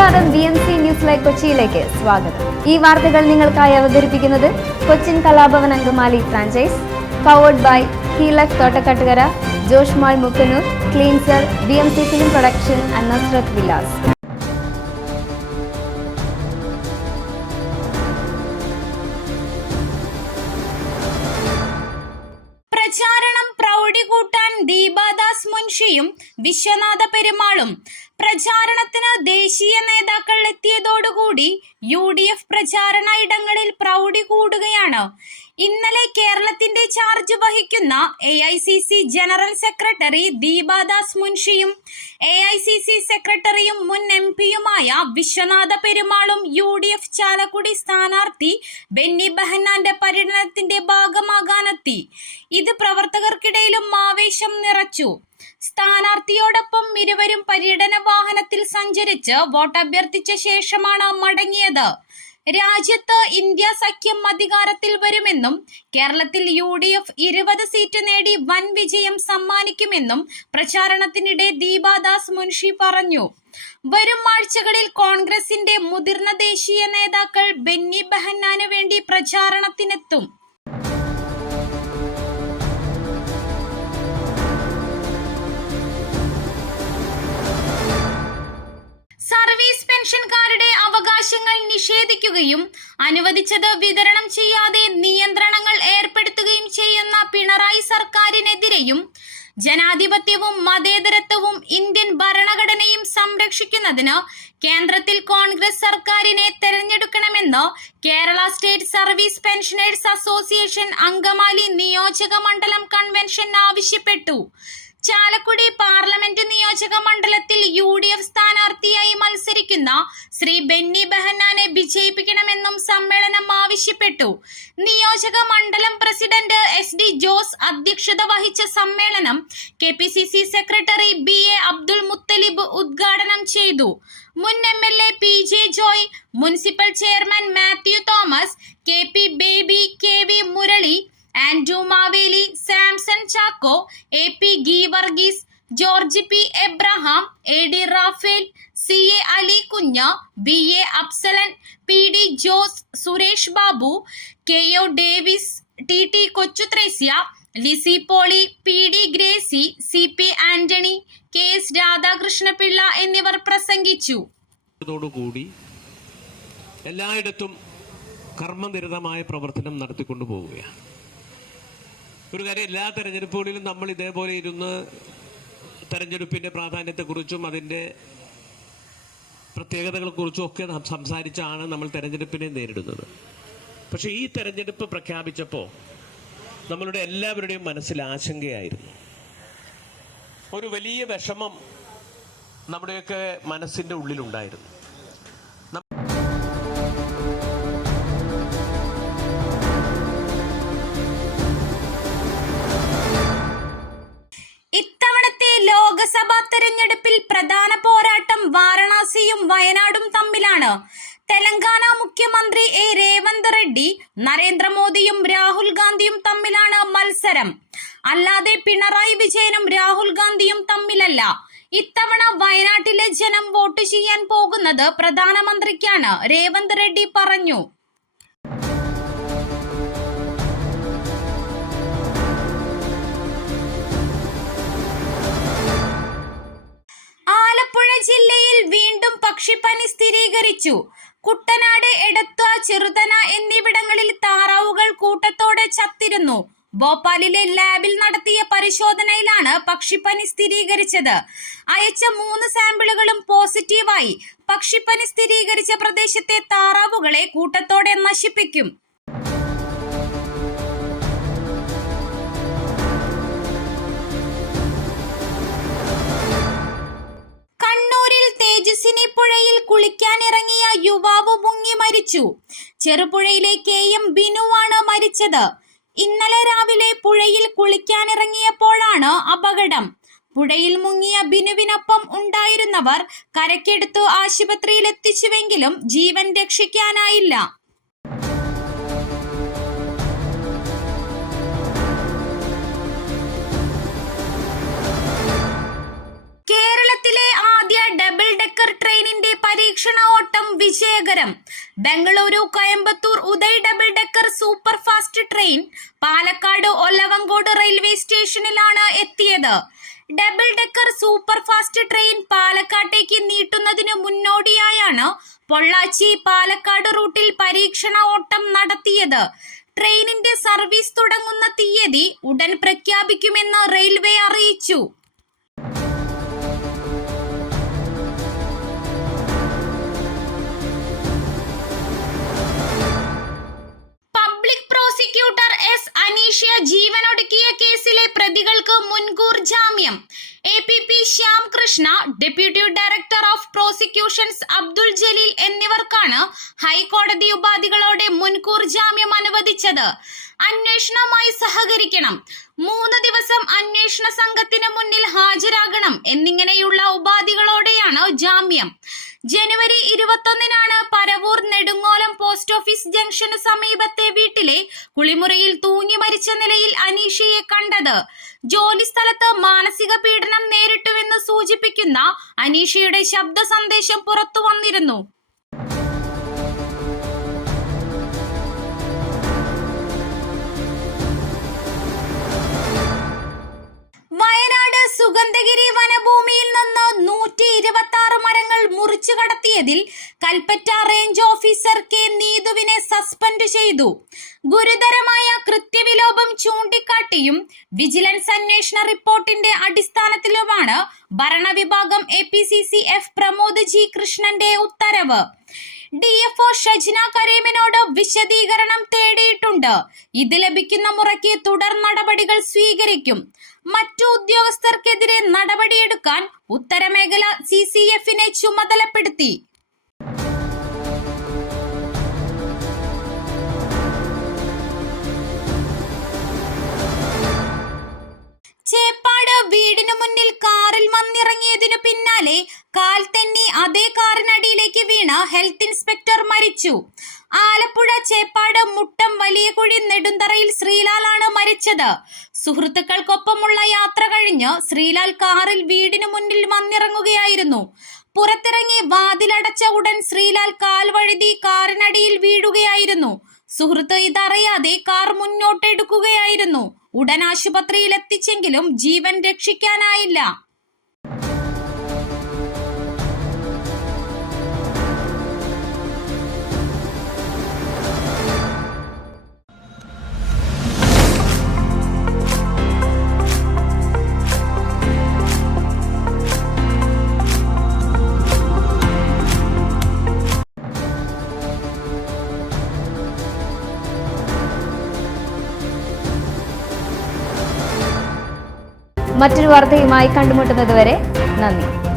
നമസ്കാരം, BMC news live കൊച്ചിയിലേക്ക് സ്വാഗതം. ഈ വാർത്തകൾ നിങ്ങൾക്കായി അവതരിപ്പിക്കുന്നത് Cochin Kalabhavan Angamaly franchise, powered by ഹീലക് Thottakkattukara, Josh mall Mookkannoor, cleanser, BMC film production and Nazrath Vilas. പ്രചാരണം പ്രൗഢി കൂട്ടാൻ ദീപാദാസ് മുൻഷിയും വിശ്വനാഥ പെരുമാളും. പ്രചാരണത്തിന് ദേശീയ നേതാക്കൾ എത്തിയതോടുകൂടി UDF പ്രചാരണ ഇടങ്ങളിൽ പ്രൗഢി കൂടുകയാണ്. ഇന്നലെ കേരളത്തിന്റെ ചാർജ് വഹിക്കുന്ന AICC ജനറൽ സെക്രട്ടറി ദീപാദാസ് മുൻഷിയും AICC സെക്രട്ടറിയും മുൻ MP-യുമായ വിശ്വനാഥ പെരുമാളും UDF ചാലക്കുടി സ്ഥാനാർത്ഥി ബെന്നി ബെഹന്നാന്റെ പര്യടനത്തിന്റെ ഭാഗമാകാനെത്തി. ഇത് പ്രവർത്തകർക്കിടയിലും ആവേശം നിറച്ചു. സ്ഥാനാർത്ഥിയോടൊപ്പം ഇരുവരും പര്യടന വാഹനത്തിൽ സഞ്ചരിച്ച് വോട്ടഭ്യർത്ഥിച്ച ശേഷമാണ് മടങ്ങിയത്. രാജ്യത്ത് ഇന്ത്യ സഖ്യം അധികാരത്തിൽ വരുമെന്നും കേരളത്തിൽ UDF 20 സീറ്റ് നേടി വൻ വിജയം സമ്മാനിക്കുമെന്നും പ്രചാരണത്തിനിടെ ദീപാദാസ് മുൻഷി പറഞ്ഞു. വരും ആഴ്ചകളിൽ കോൺഗ്രസിന്റെ മുതിർന്ന ദേശീയ നേതാക്കൾ ബെന്നി ബെഹന്നാനു വേണ്ടി പ്രചാരണത്തിനെത്തും. സർവീസ് പെൻഷൻകാരുടെ അവകാശങ്ങൾ നിഷേധിക്കുകയും അനുവദിച്ചത് വിതരണം ചെയ്യാതെ നിയന്ത്രണങ്ങൾ ഏർപ്പെടുത്തുകയും ചെയ്യുന്ന പിണറായി സർക്കാരിനെതിരെയും ജനാധിപത്യവും മതേതരത്വവും ഇന്ത്യൻ ഭരണഘടനയും സംരക്ഷിക്കുന്നതിന് കേന്ദ്രത്തിൽ കോൺഗ്രസ് സർക്കാരിനെ തെരഞ്ഞെടുക്കണമെന്ന് Kerala state service pensioners association Angamaly നിയോജക മണ്ഡലം കൺവെൻഷൻ ആവശ്യപ്പെട്ടു. ചാലക്കുടി പാർലമെന്റ് നിയോജക മണ്ഡലത്തിൽ UDF സ്ഥാനാർത്ഥിയായി മത്സരിക്കുന്ന ശ്രീ ബെന്നി ബെഹന്നാനെ വിജയിപ്പിക്കണമെന്നും സമ്മേളനം ആവശ്യപ്പെട്ടു. നിയോജക മണ്ഡലം പ്രസിഡന്റ് SD ജോസ് അധ്യക്ഷത വഹിച്ച സമ്മേളനം KPCC secretary BA Abdul Muthalib ഉദ്ഘാടനം ചെയ്തു. മുൻ MLA PJ Joy, municipal chairman Mathew Thomas, KP baby, KV Murali, Andrew Maveli, Samson Chacko, AP Geevarghese, George P Abraham, AD Rafale, CA Ali കുഞ്ഞ, BA അഫ്സലൻ, PD Jose, Suresh Babu, KO Davis, TT Kochuthresia, Lissy poly, PD Gracy, CP Antony, KS Radhakrishna Pillai എന്നിവർ പ്രസംഗിച്ചു. ോടുകൂടി എല്ലായിടത്തും കർമ്മനിരതമായ പ്രവർത്തനം നടത്തിക്കൊണ്ടു പോവുകയാണ്. ഒരു കാര്യം, എല്ലാ തെരഞ്ഞെടുപ്പുകളിലും നമ്മൾ ഇതേപോലെ ഇരുന്ന് തെരഞ്ഞെടുപ്പിന്റെ പ്രാധാന്യത്തെക്കുറിച്ചും അതിൻ്റെ പ്രത്യേകതകളെക്കുറിച്ചും ഒക്കെ സംസാരിച്ചാണ് നമ്മൾ തെരഞ്ഞെടുപ്പിനെ നേരിടുന്നത്. പക്ഷെ ഈ തെരഞ്ഞെടുപ്പ് പ്രഖ്യാപിച്ചപ്പോൾ നമ്മളുടെ എല്ലാവരുടെയും മനസ്സിൽ ആശങ്കയായിരുന്നു. ഒരു വലിയ വിഷമം നമ്മുടെയൊക്കെ മനസ്സിൻ്റെ ഉള്ളിലുണ്ടായിരുന്നു. ഇത്തവണത്തെ ലോക്സഭാ തെരഞ്ഞെടുപ്പിൽ പ്രധാന പോരാട്ടം വാരണാസിയും വയനാടും തമ്മിലാണ്. തെലങ്കാന മുഖ്യമന്ത്രി രേവന്ത് റെഡ്ഡി, നരേന്ദ്രമോദിയും രാഹുൽ ഗാന്ധിയും തമ്മിലാണ് മത്സരം. അല്ലാതെ പിണറായി വിജയനും രാഹുൽ ഗാന്ധിയും തമ്മിലല്ല. ഇത്തവണ വയനാട്ടിലെ ജനം വോട്ട് ചെയ്യാൻ പോകുന്നത് പ്രധാനമന്ത്രിക്കാണ്, രേവന്ത് റെഡ്ഡി പറഞ്ഞു. ആലപ്പുഴ ജില്ലയിൽ വീണ്ടും പക്ഷിപ്പനി സ്ഥിരീകരിച്ചു. കുട്ടനാട്, എടത്വ, ചെറുതന എന്നിവിടങ്ങളിൽ താറാവുകൾ കൂട്ടത്തോടെ ചത്തിരുന്നു. ഭോപ്പാലിലെ ലാബിൽ നടത്തിയ പരിശോധനയിലാണ് പക്ഷിപ്പനി സ്ഥിരീകരിച്ചത്. അയച്ച 3 സാമ്പിളുകളും പോസിറ്റീവായി. പക്ഷിപ്പനി സ്ഥിരീകരിച്ച പ്രദേശത്തെ താറാവുകളെ കൂട്ടത്തോടെ നശിപ്പിക്കും. കണ്ണൂരിൽ തേജസ്വിനി പുഴയിൽ കുളിക്കാനിറങ്ങിയ യുവാവ് മുങ്ങി മരിച്ചു. ചെറുപുഴയിലെ KM ബിനുവാണ് മരിച്ചത്. ഇന്നലെ രാവിലെ പുഴയിൽ കുളിക്കാനിറങ്ങിയപ്പോഴാണ് അപകടം. പുഴയിൽ മുങ്ങിയ ബിനുവിനൊപ്പം ഉണ്ടായിരുന്നവർ കരക്കെടുത്ത് ആശുപത്രിയിൽ എത്തിച്ചുവെങ്കിലും ജീവൻ രക്ഷിക്കാനായില്ല. കേരളത്തിലെ ആദ്യ ഡബിൾ ഡെക്കർ ട്രെയിനിന്റെ പരീക്ഷണ Bengaluru Coimbatore Uday double decker super fast train Palakkad Olavakkode railway സ്റ്റേഷനിലാണ് എത്തിയത്. Double decker super fast train പാലക്കാട്ടേക്ക് നീട്ടുന്നതിനു മുന്നോടിയായാണ് പൊള്ളാച്ചി പാലക്കാട് റൂട്ടിൽ പരീക്ഷണ ഓട്ടം നടത്തിയത്. ട്രെയിനിന്റെ സർവീസ് തുടങ്ങുന്ന തീയതി ഉടൻ പ്രഖ്യാപിക്കുമെന്ന് റെയിൽവേ അറിയിച്ചു. പബ്ലിക് പ്രോസിക്യൂട്ടർ എസ് അനീഷ്യ ജീവനൊടുക്കിയ കേസിലെ പ്രതികൾക്ക് മുൻകൂർ ജാമ്യം. APP Shyamkrishna, deputy director of prosecutions Abdul Jaleel എന്നിവർക്കാണ് ഹൈക്കോടതി ഉപാധികളോടെ മുൻകൂർ ജാമ്യം അനുവദിച്ചത്. അന്വേഷണവുമായി സഹകരിക്കണം, 3 ദിവസം അന്വേഷണ സംഘത്തിന് മുന്നിൽ ഹാജരാകണം എന്നിങ്ങനെയുള്ള ഉപാധികളോടെയാണ് ജാമ്യം. ജനുവരി 21-നാണ് പരവൂർ നെടുങ്ങോലം പോസ്റ്റ് ഓഫീസ് ജംഗ്ഷന് സമീപത്തെ വീട്ടിലെ കുളിമുറിയിൽ തൂങ്ങി മരിച്ച നിലയിൽ അനീഷയെ കണ്ടത്. ജോലി സ്ഥലത്ത് മാനസിക പീഡനം നേരിട്ടുവെന്ന് സൂചിപ്പിക്കുന്ന അനീഷയുടെ ശബ്ദ സന്ദേശം പുറത്തു വന്നിരുന്നു. വയനാട് സുഗന്ധഗിരി വനഭൂമിയിൽ നിന്ന് 126 മരങ്ങൾ മുറിച്ചു കടത്തിയതിൽ കൽപ്പറ്റ റേഞ്ച് ഓഫീസർ കെ നീതുവിനെ സസ്പെൻഡ് ചെയ്തു. ഗുരുതരമായ കൃത്യവിലോപം ചൂണ്ടിക്കാട്ടിയും വിജിലൻസ് അന്വേഷണ റിപ്പോർട്ടിന്റെ അടിസ്ഥാനത്തിലുമാണ് ഭരണവിഭാഗം APCCF പ്രമോദ് ജി കൃഷ്ണന്റെ ഉത്തരവ്. DFO ഷജ്ന കരീമിനോട് വിശദീകരണം തേടിയിട്ടുണ്ട്. ഇത് ലഭിക്കുന്ന മുറയ്ക്ക് തുടർ നടപടികൾ സ്വീകരിക്കും. മറ്റു ഉദ്യോഗസ്ഥർക്കെതിരെ നടപടിയെടുക്കാൻ ഉത്തരമേഖല CCFനെ ചുമതലപ്പെടുത്തി. ചേപ്പാട് വീടിനു മുന്നിൽ കാറിൽ വന്നിറങ്ങിയതിനു പിന്നാലെ കാൽ തെന്നി അതേ കാറിനടിയിലേക്ക് വീണ ഹെൽത്ത് ഇൻസ്പെക്ടർ മരിച്ചു. ആലപ്പുഴ ചേപ്പാട് മുട്ടം വലിയകുഴി നെടുന്തറയിൽ ശ്രീലാലാണ് മരിച്ചത്. സുഹൃത്തുക്കൾക്കൊപ്പമുള്ള യാത്ര കഴിഞ്ഞ് ശ്രീലാൽ കാറിൽ വീടിനു മുന്നിൽ വന്നിറങ്ങുകയായിരുന്നു. പുറത്തിറങ്ങി വാതിലടച്ച ഉടൻ ശ്രീലാൽ കാൽ വഴുതി കാറിനടിയിൽ വീഴുകയായിരുന്നു. സുഹൃത്ത് ഇതറിയാതെ കാർ മുന്നോട്ടെടുക്കുകയായിരുന്നു. ഉടൻ ആശുപത്രിയിൽ എത്തിച്ചെങ്കിലും ജീവൻ രക്ഷിക്കാനായില്ല. മറ്റൊരു വാർത്തയുമായി കണ്ടുമുട്ടുന്നതുവരെ നന്ദി.